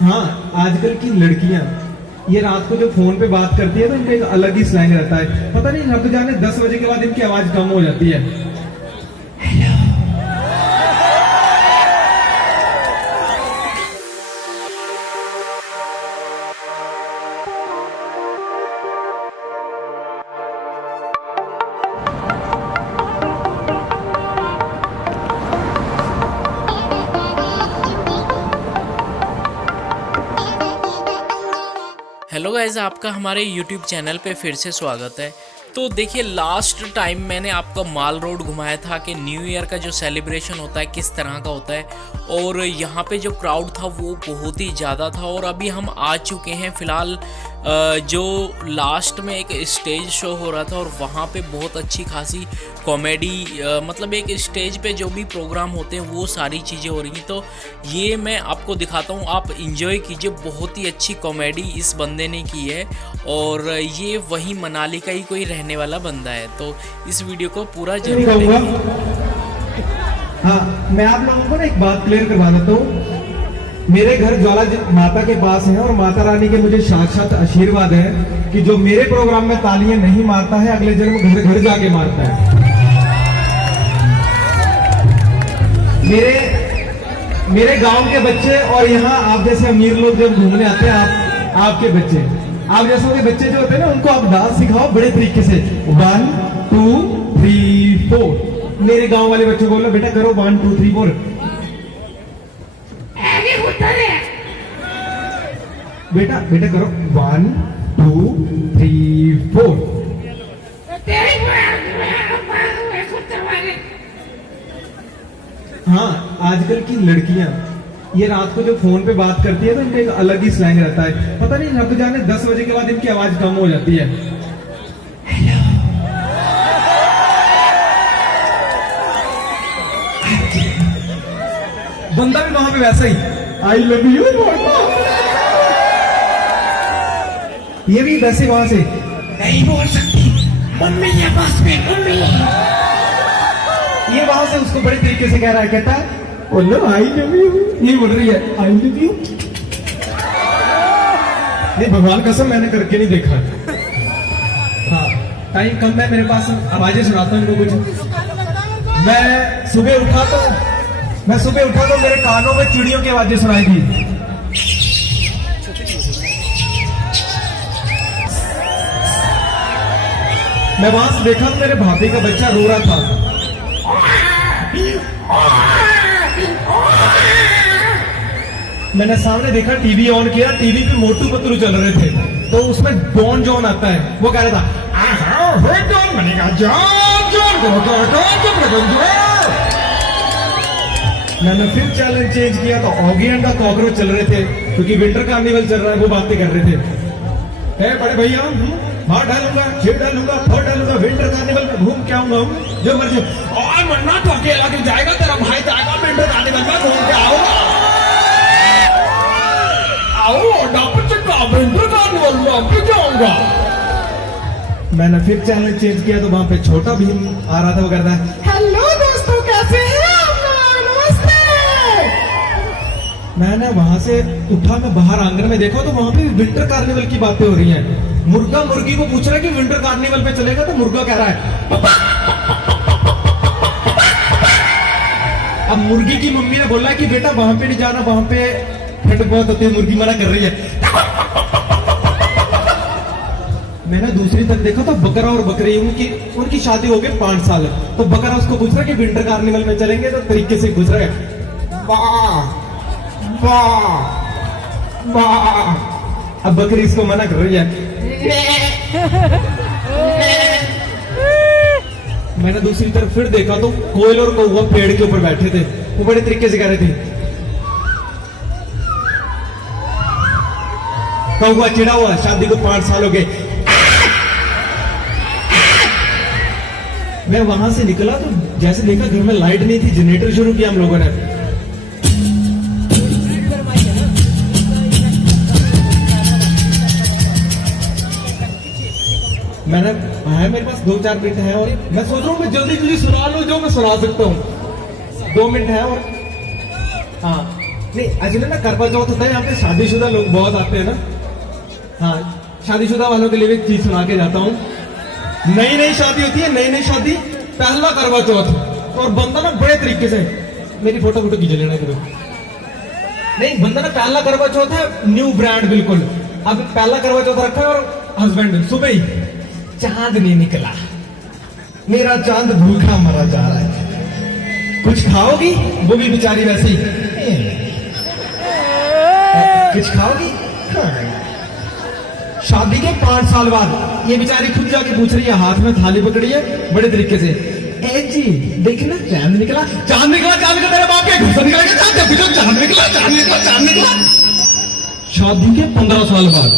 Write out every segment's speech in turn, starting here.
हाँ, आजकल की लड़कियां ये रात को जो फोन पे बात करती है तो इनका एक अलग ही स्लैंग रहता है। पता नहीं रब जाने 10 बजे के बाद इनकी आवाज कम हो जाती है। हेलो गाइस, आपका हमारे YouTube चैनल पे फिर से स्वागत है। तो देखिए, लास्ट टाइम मैंने आपको माल रोड घुमाया था कि न्यू ईयर का जो सेलिब्रेशन होता है किस तरह का होता है, और यहाँ पे जो क्राउड था वो बहुत ही ज़्यादा था। और अभी हम आ चुके हैं फ़िलहाल जो लास्ट में एक स्टेज शो हो रहा था, और वहाँ पे बहुत अच्छी खासी कॉमेडी, मतलब एक स्टेज पे जो भी प्रोग्राम होते हैं वो सारी चीज़ें हो रही हैं। तो ये मैं आपको दिखाता हूँ, आप इंजॉय कीजिए। बहुत ही अच्छी कॉमेडी इस बंदे ने की है, और ये वही मनाली का ही कोई रहने वाला बंदा है। तो इस वीडियो को पूरा जरूर देखें। हाँ, मैं आप लोगों को ना एक बात क्लियर करवा देता हूँ। मेरे घर ज्वाला माता के पास है और माता रानी के मुझे साक्षात आशीर्वाद है कि जो मेरे प्रोग्राम में तालियां नहीं मारता है अगले जन्म घर घर जाके मारता है। मेरे गांव के बच्चे और यहाँ आप जैसे अमीर लोग जब घूमने आते हैं, आपके बच्चे, आप जैसों के बच्चे जो होते हैं ना, उनको आप डांस सिखाओ बड़े तरीके से। 1 2 3 4। मेरे गांव वाले बच्चों को बोलो बेटा करो 1 2 3 4। बेटा बेटा करो 1 2 3 4। हाँ, आजकल की लड़कियां ये रात को जो फोन पे बात करती है तो इनका एक अलग ही स्लैंग रहता है। पता नहीं रब जाने 10 बजे के बाद इनकी आवाज कम हो जाती है। बंदा भी वहां पे वैसा ही आई लव यू, ये भी वैसे वहां से नहीं बोल सकती मम्मी है पास में, मम्मी। ये वहां से उसको बड़े तरीके से कह रहा है, कहता है बोलो आई लव यू, ये बोल रही है आई लव यू। नहीं, भगवान कसम मैंने करके नहीं देखा। हाँ, टाइम कम है मेरे पास, आवाजें सुनाता हूँ इनको कुछ। मैं सुबह उठा तो मेरे कानों में चिड़ियों की आवाजें सुनाई दी। मैं वहां से देखा तो मेरे भाभी का बच्चा रो रहा था। मैंने सामने देखा, टीवी ऑन किया, टीवी पे मोटू पतलू चल रहे थे, तो उसमें डॉन जॉन आता है। वो कह रहा था डॉन बनेगा, मैंने फिर चैलेंज चेंज किया तो ऑगी एंड द कॉकरोच चल रहे थे, क्योंकि विंटर कार्निवल चल रहा है, वो बातें कर रहे थे। बड़े भैया, मार डालूंगा, छेड़ डालूंगा, फोड़ डालूंगा, विंटर कार्निवल में घूम के आऊंगा, जो मर्जी। और मरना तो अकेला क्यों जाएगा, तेरा भाई जाएगा विंटर कार्निवल में, घूम के आओगा। विंटर कार्निवल में अब जाऊंगा। मैंने फिर चैलेंज चेंज किया तो वहां पे छोटा भीम आ रहा था। वो करता है हेलो दोस्तों, कैसे हैं आप? नमस्ते। मैंने वहां से उठा, मैं बाहर आंगन में देखा तो वहां पे विंटर कार्निवल की बातें हो रही हैं। मुर्गा मुर्गी को पूछ रहा है कि विंटर कार्निवल पे चलेगा, तो मुर्गा कह रहा है पापा। अब मुर्गी की मम्मी ने बोला कि बेटा वहां पे नहीं जाना, वहां पे ठंड बहुत होती है। मुर्गी मना कर रही है। मैंने दूसरी तरफ देखा तो बकरा और बकरी, उनकी शादी हो गई 5 साल। तो बकरा उसको पूछ रहा है कि विंटर कार्निवल में चलेंगे, तो तरीके से पूछ रहा है वाह वाह वाह। अब बकरी इसको मना कर रही है। मैंने दूसरी तरफ फिर देखा तो कोयल और कौवा पेड़ के ऊपर बैठे थे, वो बड़े तरीके से कह रहे थे। कौवा चिड़ा हुआ, शादी को 5 साल हो गए। मैं वहां से निकला तो जैसे देखा घर में लाइट नहीं थी, जनरेटर शुरू किया हम लोगों ने। मैंने है, मेरे पास 2-4 मिनट है और मैं सोच रहा हूँ मैं जल्दी जल्दी सुना लूं जो मैं सुना सकता हूँ। 2 मिनट है और हाँ, नहीं एक्चुअली ना करवा चौथ होता है यहाँ पे, शादीशुदा लोग बहुत आते हैं ना। हाँ, शादीशुदा वालों के लिए भी एक चीज सुना के जाता हूँ। नई नई शादी होती है, नई नई शादी, पहला करवा चौथ, और बंदा ना बड़े तरीके से, मेरी फोटो खींच लेना करो। नहीं, बंदा ना पहला करवा चौथ है, न्यू ब्रांड बिल्कुल। अब पहला करवा चौथ रखा है और हस्बैंड सुबह ही चांद नहीं निकला, मेरा चांद भूखा मरा जा रहा है, कुछ खाओगी? वो भी बेचारी वैसे ही, कुछ खाओगी? हाँ। शादी के 5 साल बाद ये बेचारी खुद जाके पूछ रही है, हाथ में थाली पकड़ी है बड़े तरीके से, ए जी देखना चांद निकला। चांद निकला, चांद निकला, तेरे बाप के घुसा निकला, चांद निकला, चांद निकला, चांद निकला। शादी के 15 साल बाद,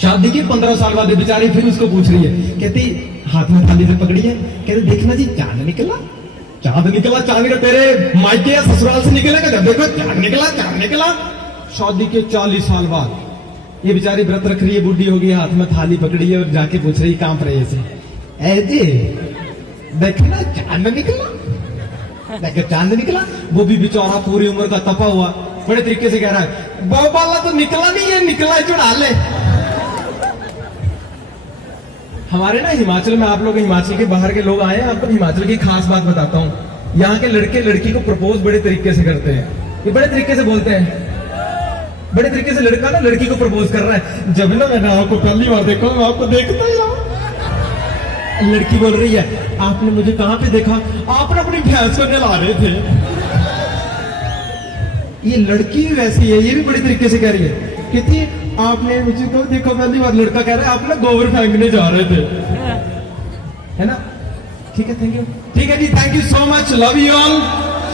शादी के 15 साल बाद बेचारी फिर उसको पूछ रही है, कहती हाथ में थाली में पकड़ी है, कहते देखना जी चांद निकला, चांद निकला, चांद निकला, तेरे मायके या ससुराल से निकलेगा जब देखो चांद निकला, चांद निकला। शादी के 40 साल बाद ये बेचारी व्रत रख रही है, बूढ़ी होगी, हाथ में थाली पकड़ी है और जाके पूछ रही कांप रही है, ऐ जी देखना चांद निकला, देखो चांद निकला। वो भी बेचारा पूरी उम्र का तपा हुआ बड़े तरीके से कह रहा है, बाला तो निकला नहीं है, निकला चढ़ा ले। हमारे ना हिमाचल में, आप लोग हिमाचल के बाहर के लोग आए हैं, आपको हिमाचल की खास बात बताता हूँ। यहाँ के लड़के लड़की को प्रपोज बड़े तरीके से करते हैं, ये बड़े तरीके से बोलते हैं, बड़े तरीके से लड़का ना लड़की को प्रपोज कर रहा है। जब ना मैंने आपको पहली बार देखा, मैं आपको देखता ही रहा। लड़की बोल रही है, आपने मुझे कहां पे देखा? आपने अपनी भैंस को नहला रहे थे। ये लड़की भी वैसी है, ये भी बड़ी तरीके से कह रही है, कहती आपने मुझे कब देखा पहली बार? लड़का कह रहा है, आप ना गोबर फेंकने जा रहे थे, है ना? ठीक है, थैंक यू। ठीक है जी, thank you so much, love you all,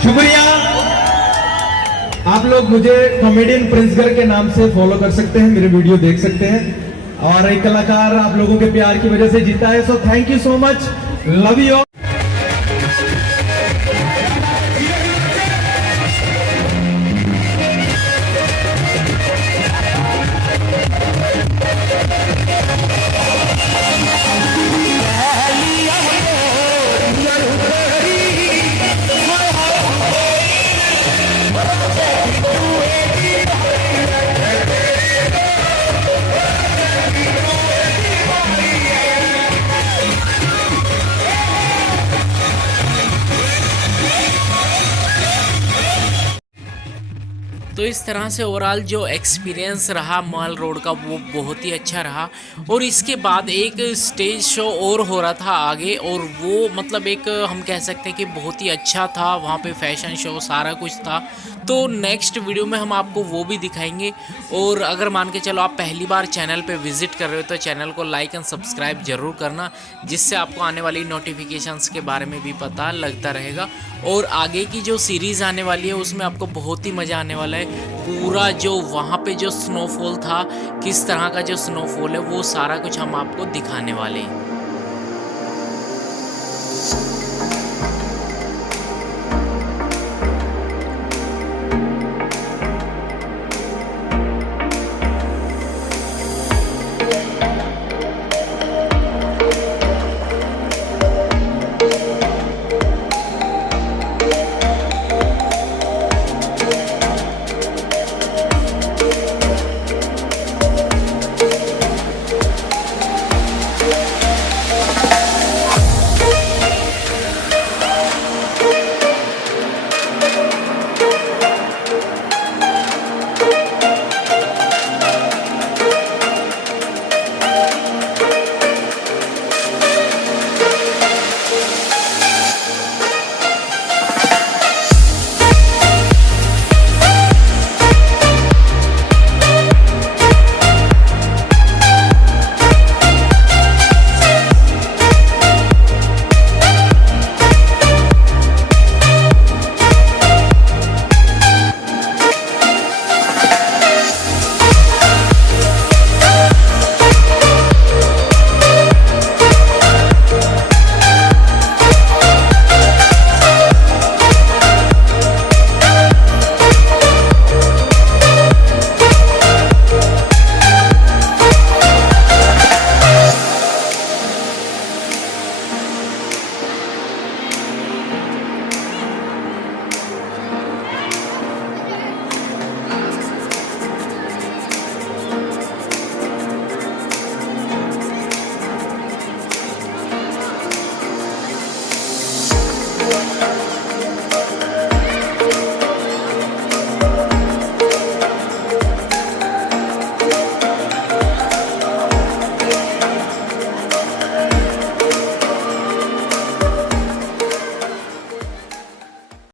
शुक्रिया। आप लोग मुझे कॉमेडियन प्रिंस गर के नाम से फॉलो कर सकते हैं, मेरे वीडियो देख सकते हैं, और एक कलाकार आप लोगों के प्यार की वजह से जीता है, so thank you so much, love you all. तो इस तरह से ओवरऑल जो एक्सपीरियंस रहा माल रोड का वो बहुत ही अच्छा रहा। और इसके बाद एक स्टेज शो और हो रहा था आगे, और वो मतलब एक हम कह सकते हैं कि बहुत ही अच्छा था, वहाँ पे फैशन शो सारा कुछ था। तो नेक्स्ट वीडियो में हम आपको वो भी दिखाएंगे। और अगर मान के चलो आप पहली बार चैनल पे विज़िट कर रहे हो तो चैनल को लाइक एंड सब्सक्राइब ज़रूर करना, जिससे आपको आने वाली नोटिफिकेशंस के बारे में भी पता लगता रहेगा। और आगे की जो सीरीज़ आने वाली है उसमें आपको बहुत ही मज़ा आने वाला है। पूरा जो वहाँ पे जो स्नोफॉल था, किस तरह का जो स्नोफॉल है, वो सारा कुछ हम आपको दिखाने वाले हैं।